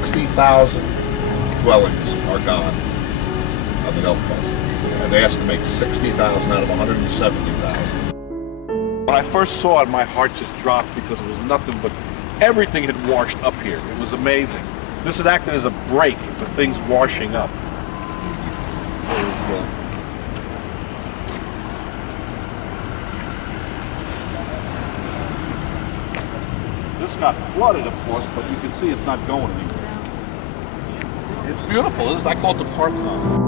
60,000 dwellings are gone on the Gulf Coast. And they estimate 60,000 out of 170,000. When I first saw it, my heart just dropped because it was nothing but everything had washed up here. It was amazing. This had acted as a break for things washing up. It was, this got flooded, of course, but you can see it's not going anywhere. It's beautiful. I call it the Parthenon.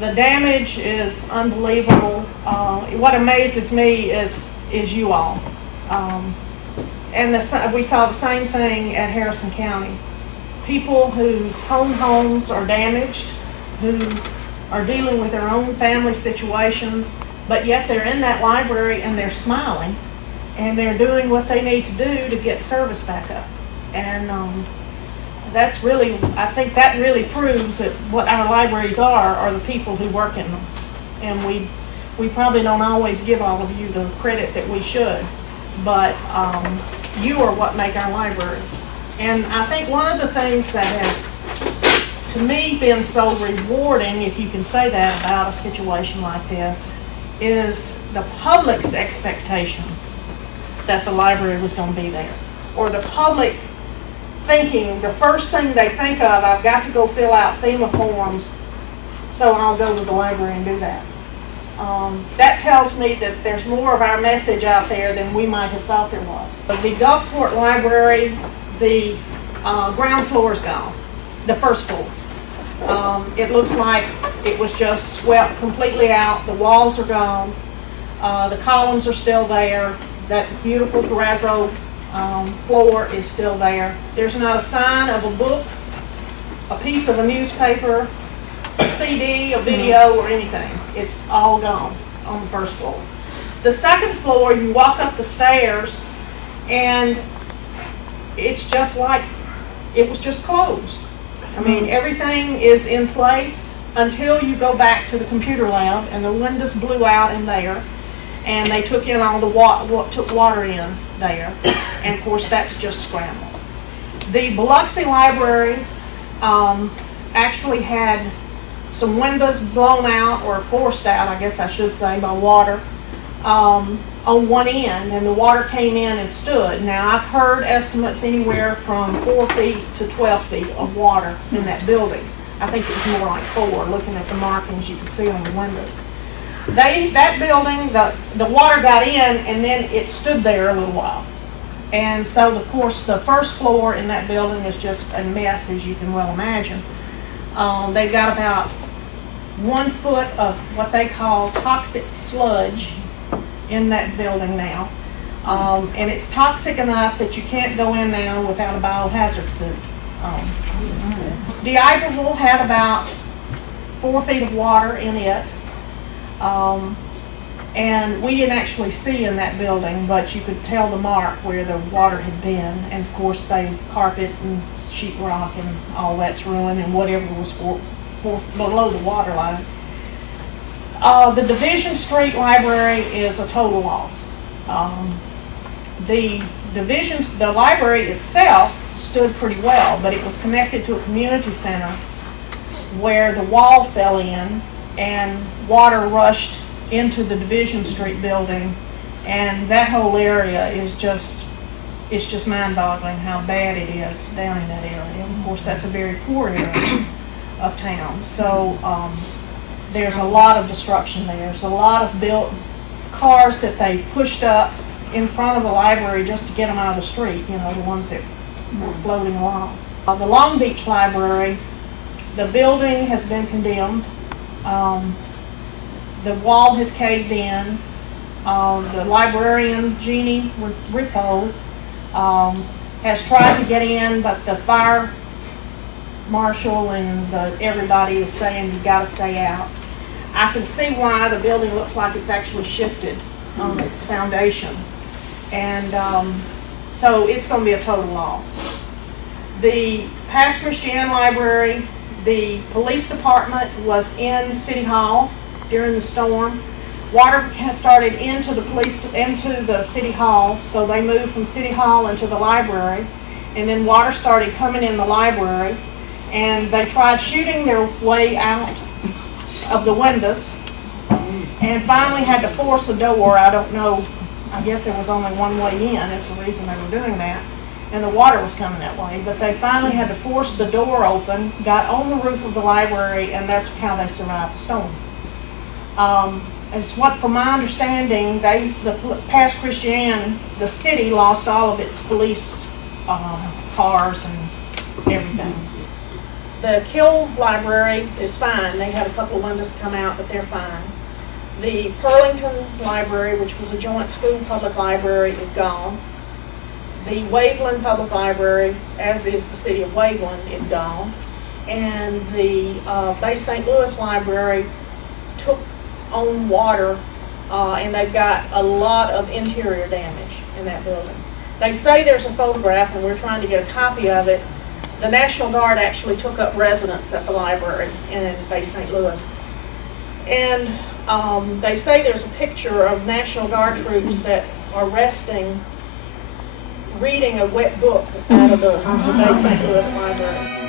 The damage is unbelievable. What amazes me is you all. And we saw the same thing at Harrison County. People whose homes are damaged, who are dealing with their own family situations, but yet they're in that library and they're smiling and they're doing what they need to do to get service back up. And that's really, I think that really proves that what our libraries are the people who work in them. And we probably don't always give all of you the credit that we should, but you are what make our libraries. And I think one of the things that has, to me, been so rewarding, if you can say that about a situation like this, is the public's expectation that the library was going to be there. Or the public thinking, the first thing they think of, I've got to go fill out FEMA forms, so I'll go to the library and do that. That tells me that there's more of our message out there than we might have thought there was. The Gulfport Library, the ground floor is gone, the first floor. It looks like it was just swept completely out. The walls are gone. The columns are still there. That beautiful terrazzo floor is still there. There's not a sign of a book, a piece of a newspaper, a CD, a video, or anything. It's all gone on the first floor. The second floor, you walk up the stairs, and it's just like it was just closed. I mean, everything is in place until you go back to the computer lab, and the windows blew out in there, and they took in all the took water in there, and of course that's just scrambled. The Biloxi Library actually had some windows blown out, or forced out, I guess I should say, by water on one end, and the water came in and stood. Now, I've heard estimates anywhere from 4 feet to 12 feet of water in that building. I think it was more like 4, looking at the markings you could see on the windows. That building, the water got in, and then it stood there a little while. And so, of course, the first floor in that building is just a mess, as you can well imagine. They've got about 1 foot of what they call toxic sludge in that building now. And it's toxic enough that you can't go in now without a biohazard suit. D'Iberville had about 4 feet of water in it. And we didn't actually see in that building, but you could tell the mark where the water had been. And of course, carpet and sheetrock and all that's ruined, and whatever was below the water line. The Division Street Library is a total loss. The library itself stood pretty well, but it was connected to a community center where the wall fell in and water rushed into the Division Street building, and that whole area is just mind-boggling how bad it is down in that area. Of course, that's a very poor area of town, so there's a lot of destruction there. There's a lot of built cars that they pushed up in front of the library just to get them out of the street, the ones that were floating along. The Long Beach Library, the building has been condemned. The wall has caved in. The librarian, Jeannie Ripo, has tried to get in, but the fire marshal and everybody is saying you gotta stay out. I can see why the building looks like it's actually shifted on its foundation. And so it's gonna be a total loss. The Pass Christian Library, the police department was in City Hall during the storm. Water started into the City Hall, so they moved from City Hall into the library. And then water started coming in the library, and they tried shooting their way out of the windows and finally had to force a door. I don't know, I guess there was only one way in, that's the reason they were doing that. And the water was coming that way, but they finally had to force the door open, got on the roof of the library, and that's how they survived the storm. It's what, from my understanding, the Pass Christian, the city lost all of its police cars and everything. The Kill Library is fine. They had a couple of windows come out, but they're fine. The Pearlington Library, which was a joint school public library, is gone. The Waveland Public Library, as is the city of Waveland, is gone. And the Bay St. Louis Library took on water, and they've got a lot of interior damage in that building. They say there's a photograph, and we're trying to get a copy of it. The National Guard actually took up residence at the library in Bay St. Louis. And they say there's a picture of National Guard troops that are resting, reading a wet book out of the Bay St. Louis library.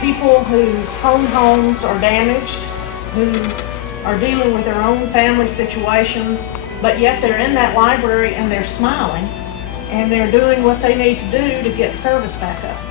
People whose homes are damaged, who are dealing with their own family situations, but yet they're in that library and they're smiling and they're doing what they need to do to get service back up.